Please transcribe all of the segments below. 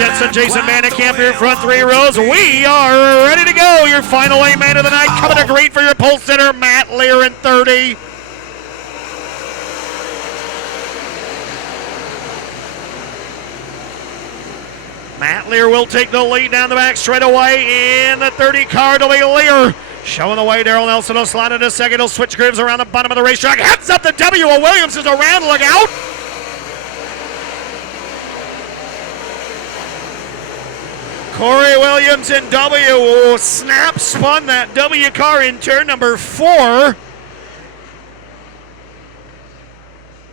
Jensen, Jason Vandekamp, your front three rows. We are ready to go. Your final eight man of the night coming to green for your pole sitter, Matt Lear in 30. Matt Lear will take the lead down the back straight away in the 30 car. It'll be Lear showing the way. Daryl Nelson will slide into second. He'll switch grooves around the bottom of the racetrack. Heads up, the W. Williams is around. Look out. Corey Williams in W. Snap spun that W car in turn number 4.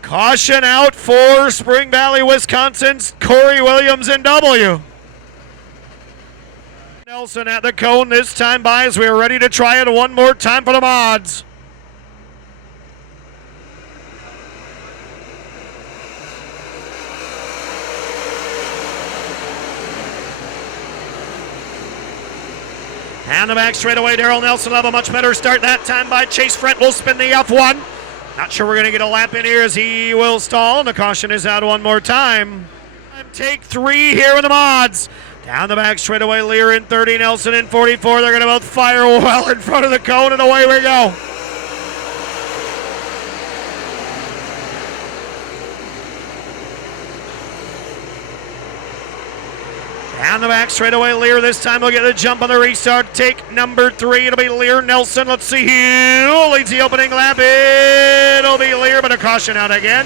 Caution out for Spring Valley, Wisconsin's Corey Williams in W. Nelson at the cone this time by as we are ready to try it one more time for the mods. And the back straightaway, Daryl Nelson will have a much better start that time by Chase Frent will spin the F1. Not sure we're going to get a lap in here as he will stall. And the caution is out one more time. Take 3 here in the mods. Down the back straightaway, Lear in 30, Nelson in 44. They're going to both fire well in front of the cone, and away we go. Down the back straightaway, Lear this time will get the jump on the restart. Take number 3, it'll be Lear Nelson. Let's see who leads the opening lap. It'll be Lear, but a caution out again.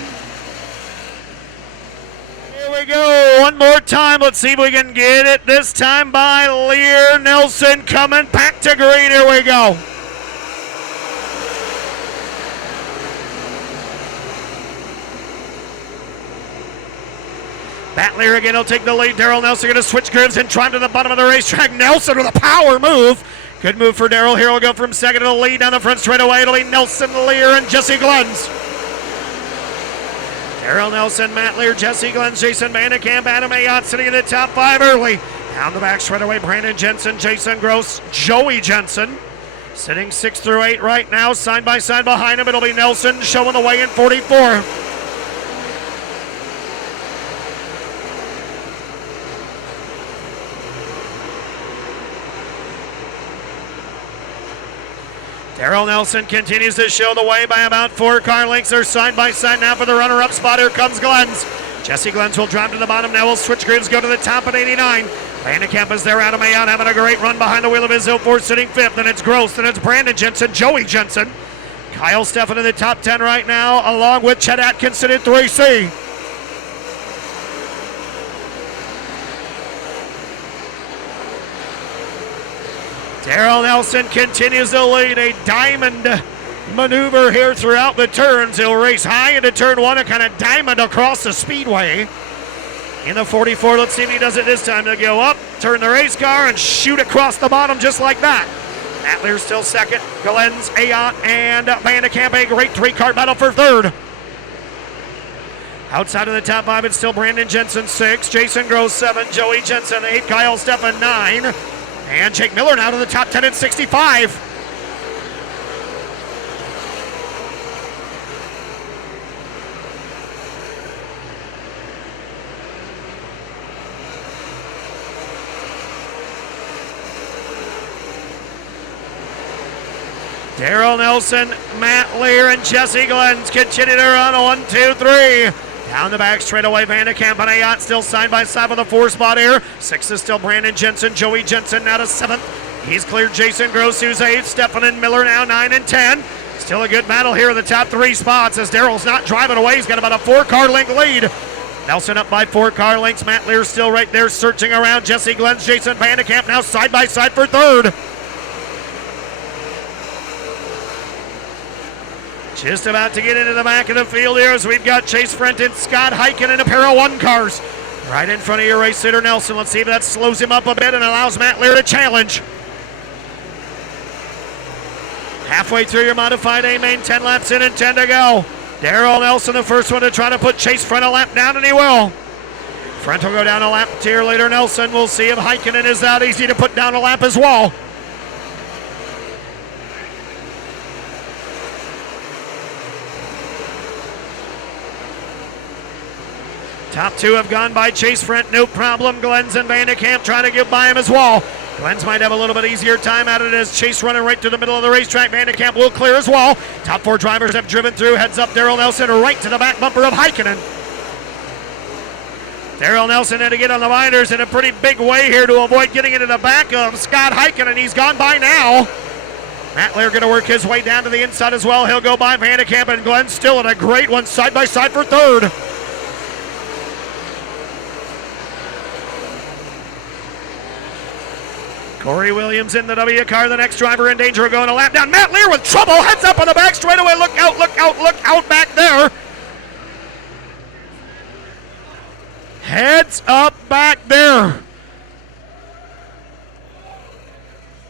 Here we go, one more time. Let's see if we can get it this time by Lear Nelson coming back to green. Here we go. Matt Lear again will take the lead. Daryl Nelson going to switch grooves and try to the bottom of the racetrack. Nelson with a power move. Good move for Daryl. Here will go from second to the lead down the front straightaway. It'll be Nelson, Lear, and Jesse Glenns. Daryl Nelson, Matt Lear, Jesse Glenns, Jason Vandekamp, Adam Ayotte sitting in the top 5 early. Down the back straightaway, Brandon Jensen, Jason Gross, Joey Jensen. Sitting 6 through 8 right now, side by side behind him. It'll be Nelson showing the way in 44. Daryl Nelson continues to show the way by about 4 car lengths. They're side by side now for the runner-up spot. Here comes Glenns. Jesse Glenns will drop to the bottom. Now will switch grooves, go to the top at 89. Vandekamp is there. Adam Ayotte having a great run behind the wheel of his 04, sitting 5th. And it's Gross, and it's Brandon Jensen, Joey Jensen. Kyle Steffen in the top 10 right now, along with Chet Atkinson in 3C. Daryl Nelson continues to lead, a diamond maneuver here throughout the turns. He'll race high into turn 1 and kind of diamond across the speedway. In the 44, let's see if he does it this time. He'll go up, turn the race car, and shoot across the bottom just like that. Matt Lear still second. Glenns, Ayotte, and Vandekamp, a great 3-car battle for 3rd. Outside of the top 5, it's still Brandon Jensen 6, Jason Gross 7, Joey Jensen 8, Kyle Steffen 9. And Jake Miller now to the top 10 at 65. Daryl Nelson, Matt Lear, and Jesse Glenns continue to run 1, 2, 3. Down the back straightaway, Vandekamp and Ayotte still side by side with a 4 spot here. 6 is still Brandon Jensen, Joey Jensen now to 7th. He's cleared Jason Gross, who's 8th. Steffen and Miller now 9 and 10. Still a good battle here in the top 3 spots as Daryl's not driving away. He's got about a 4-car length lead. Nelson up by 4 car lengths. Matt Lear still right there searching around. Jesse Glenns, Jason Vandekamp now side by side for 3rd. Just about to get into the back of the field here as we've got Chase Frent and Scott Heiken in a pair of 1 cars. Right in front of your race sitter Nelson. Let's see if that slows him up a bit and allows Matt Lear to challenge. Halfway through your modified A-main, 10 laps in and 10 to go. Daryl Nelson, the first one to try to put Chase Frent a lap down, and he will. Frent will go down a lap tier later. Nelson, we'll see if Heikkinen is that easy to put down a lap as well. Top two have gone by Chase Front, no problem. Glenn's and Vandekamp trying to get by him as well. Glenn's might have a little bit easier time at it as Chase running right through the middle of the racetrack. Vandekamp will clear as well. Top four drivers have driven through. Heads up Darrell Nelson right to the back bumper of Heikkinen. Darrell Nelson had to get on the binders in a pretty big way here to avoid getting into the back of Scott Heikkinen. He's gone by now. Matt Lear going to work his way down to the inside as well. He'll go by Vandekamp, and Glenn still in a great one side by side for third. Corey Williams in the W car, the next driver in danger of going a lap down. Matt Lear with trouble, heads up on the back straightaway. Look out, look out, look out back there. Heads up back there.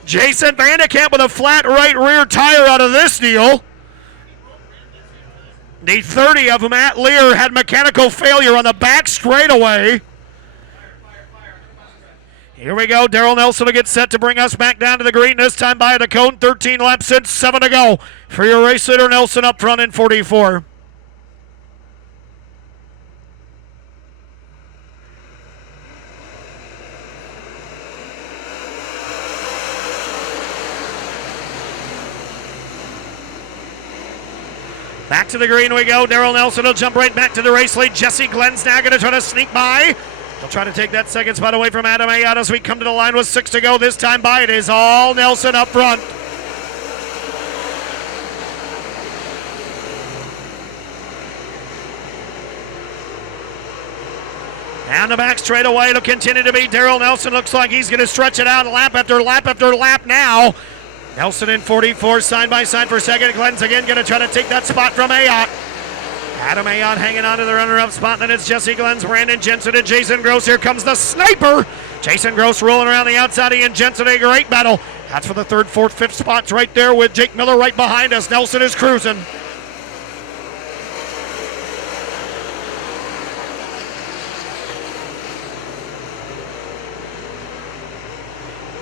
Jason Vandekamp with a flat right rear tire out of this deal. The 30 of Matt Lear had mechanical failure on the back straightaway. Here we go. Darrell Nelson will get set to bring us back down to the green, this time by the cone. 13 laps in, 7 to go for your race leader Nelson up front in 44. Back to the green we go. Darrell Nelson will jump right back to the race lead. Jesse Glenn's now going to try to sneak by. He'll try to take that second spot away from Adam Ayotte as we come to the line with 6 to go. This time by it is all Nelson up front. Down the back straightaway, it'll continue to be Darrell Nelson. Looks like he's going to stretch it out lap after lap after lap now. Nelson in 44, side by side for second. Glenn's again going to try to take that spot from Ayotte. Adam Ayotte hanging on to the runner-up spot. Then it's Jesse Glenn's, Brandon Jensen, and Jason Gross. Here comes the sniper. Jason Gross rolling around the outside. He and Jensen, a great battle. That's for the third, fourth, fifth spots right there with Jake Miller right behind us. Nelson is cruising.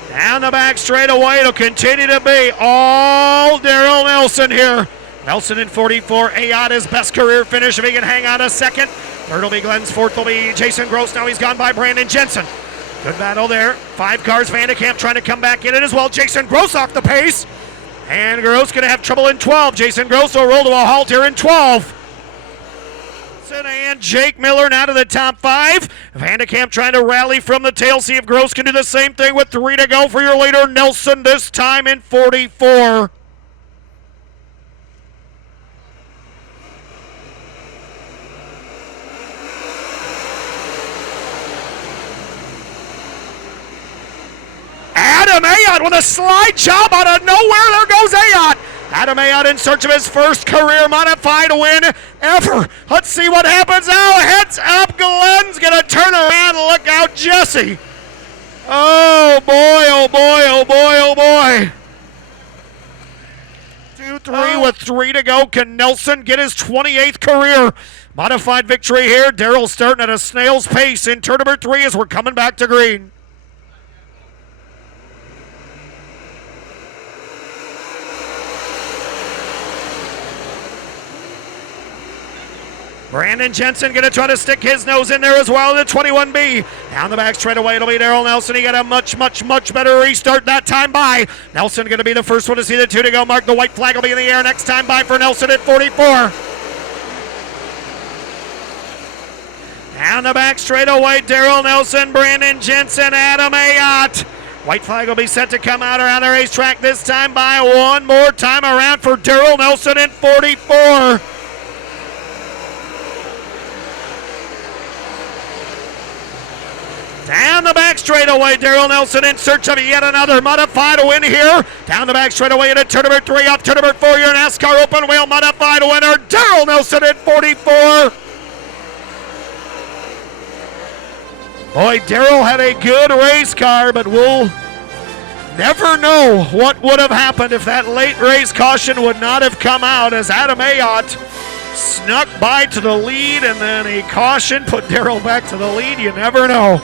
Down the back straightaway, it'll continue to be all Darrell Nelson here. Nelson in 44, Ayotte his best career finish if he can hang on a second. Third will be Glenn's, fourth will be Jason Gross. Now he's gone by Brandon Jensen. Good battle there. 5 cars, Vandekamp trying to come back in it as well. Jason Gross off the pace. And Gross going to have trouble in 12. Jason Gross will roll to a halt here in 12. And Jake Miller now to the top 5. Vandekamp trying to rally from the tail. See if Gross can do the same thing with 3 to go for your leader Nelson, this time in 44. Adam Ayotte with a slide job out of nowhere. There goes Ayotte. Adam Ayotte in search of his first career modified win ever. Let's see what happens now. Heads up, Glenn's going to turn around. Look out, Jesse. Oh, boy, oh, boy, oh, boy, oh, boy. 2-3 with 3 to go. Can Nelson get his 28th career modified victory here? Darrell starting at a snail's pace in turn number 3 as we're coming back to green. Brandon Jensen going to try to stick his nose in there as well. The 21B. Down the back straightaway, it'll be Darrell Nelson. He got a much, much, much better restart that time by. Nelson going to be the first one to see the 2 to go mark. The white flag will be in the air next time by for Nelson at 44. Down the back straightaway, Darrell Nelson, Brandon Jensen, Adam Ayotte. White flag will be set to come out around the racetrack this time by one more time around for Darrell Nelson in 44. Down the back straightaway, Darrell Nelson in search of yet another modified win here. Down the back straightaway into turn number 3, off turn number 4, your NASCAR Open Wheel modified winner, Darrell Nelson at 44. Boy, Darrell had a good race car, but we'll never know what would have happened if that late race caution would not have come out, as Adam Ayotte snuck by to the lead, and then a caution put Darrell back to the lead. You never know.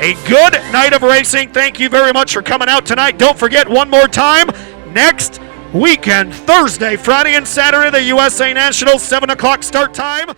A good night of racing. Thank you very much for coming out tonight. Don't forget, one more time, next weekend, Thursday, Friday, and Saturday, the USA Nationals, 7 o'clock start time.